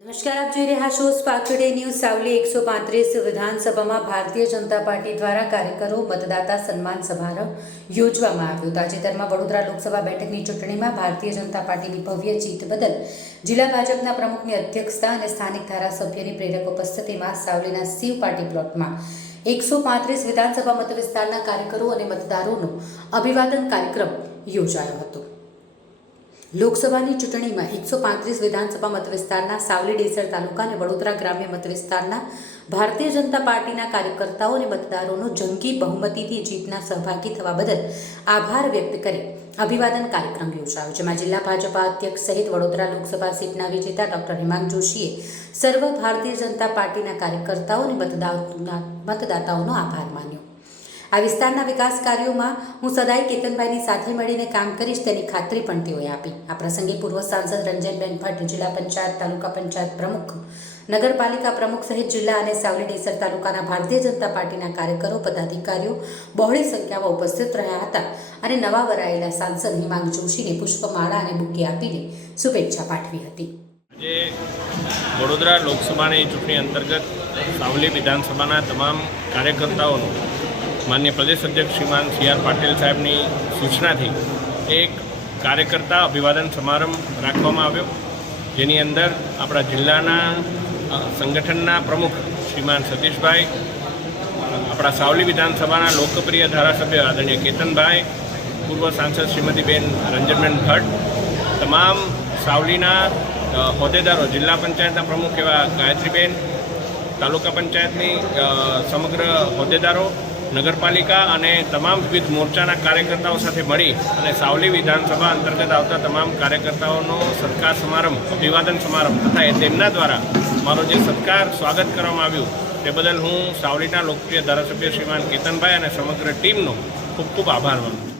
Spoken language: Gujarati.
નમસ્કાર, આપ જોઈ રહ્યા છો સ્પાર્ક ટુડે ન્યૂઝ। સાવલી 135 વિધાનસભામાં ભારતીય જનતા પાર્ટી દ્વારા કાર્યકરો મતદાતા સન્માન સમારોહ યોજવામાં આવ્યો। તાજેતરમાં વડોદરા લોકસભા બેઠકની ચૂંટણીમાં ભારતીય જનતા પાર્ટીની ભવ્ય જીત બદલ જિલ્લા ભાજપના પ્રમુખની અધ્યક્ષતા અને સ્થાનિક ધારાસભ્યની પ્રેરક ઉપસ્થિતિમાં સાવલીના શિવ પાર્ટી પ્લોટમાં 135 વિધાનસભા મતવિસ્તારના કાર્યકરો અને મતદારોનો અભિવાદન કાર્યક્રમ યોજાયો હતો। લોકસભાની ચૂંટણીમાં 135 વિધાનસભા મતવિસ્તારના સાવલી ડેસર તાલુકા અને વડોદરા ગ્રામ્ય મતવિસ્તારના ભારતીય જનતા પાર્ટીના કાર્યકર્તાઓ અને મતદારોનો જંગી બહુમતીથી જીતના સહભાગી થવા બદલ આભાર વ્યક્ત કરી અભિવાદન કાર્યક્રમ યોજાયો, જેમાં જિલ્લા ભાજપા અધ્યક્ષ સહિત વડોદરા લોકસભા સીટના વિજેતા ડોક્ટર હિમાંગ જોશીએ સર્વ ભારતીય જનતા પાર્ટીના કાર્યકર્તાઓ અને મતદાતાઓનો આભાર માન્યો। આ વિસ્તારના વિકાસ કાર્યોમાં હું સદાય કેતનભાઈની સાથે મળીને કામ કરીશ તેની ખાતરી પણ તેઓએ આપી। આ પ્રસંગે પૂર્વ સાંસદ રંજનબેન ભટ્ટ, જિલ્લા પંચાયત, તાલુકા પંચાયત પ્રમુખ, નગરપાલિકા પ્રમુખ સહિત જિલ્લા અને સાવલી ડેસર તાલુકાના ભારતીય જનતા પાર્ટીના કાર્યકરો, પદાધિકારીઓ બહોળી સંખ્યામાં ઉપસ્થિત રહ્યા હતા અને નવા વરાયેલા સાંસદ હિમાંગ જોશીને પુષ્પમાળા અને બુકે આપીને શુભેચ્છા પાઠવી હતી। આજે વડોદરા લોકસભાની ચૂંટણી અંતર્ગત સાવલી વિધાનસભાના તમામ કાર્યકર્તાઓનું માન્ય પ્રદેશ અધ્યક્ષ શ્રીમાન CR પાટીલ સાહેબની સૂચનાથી એક કાર્યકર્તા અભિવાદન સમારંભ રાખવામાં આવ્યો, જેની અંદર આપણા જિલ્લાના સંગઠનના પ્રમુખ શ્રીમાન સતીશભાઈ, આપણા સાવલી વિધાનસભાના લોકપ્રિય ધારાસભ્ય આદરણીય કેતનભાઈ, પૂર્વ સાંસદ શ્રીમતીબેન રંજનબેન ભટ્ટ, તમામ સાવલીના હોદ્દેદારો, જિલ્લા પંચાયતના પ્રમુખ એવા ગાયત્રીબેન, તાલુકા પંચાયતની સમગ્ર હોદ્દેદારો, નગરપાલિકા અને તમામ વિવિધ મોરચાના કાર્યકર્તાઓ સાથે મળી અને સાવલી વિધાનસભા અંતર્ગત આવતા તમામ કાર્યકર્તાઓનો સત્કાર સમારંભ, અભિવાદન સમારંભ તથા તેમના દ્વારા મારો જે સત્કાર સ્વાગત કરવામાં આવ્યું તે બદલ હું સાવલીના લોકપ્રિય ધારાસભ્ય શ્રીમાન કેતનભાઈ અને સમગ્ર ટીમનો ખૂબ ખૂબ આભાર માનું છું।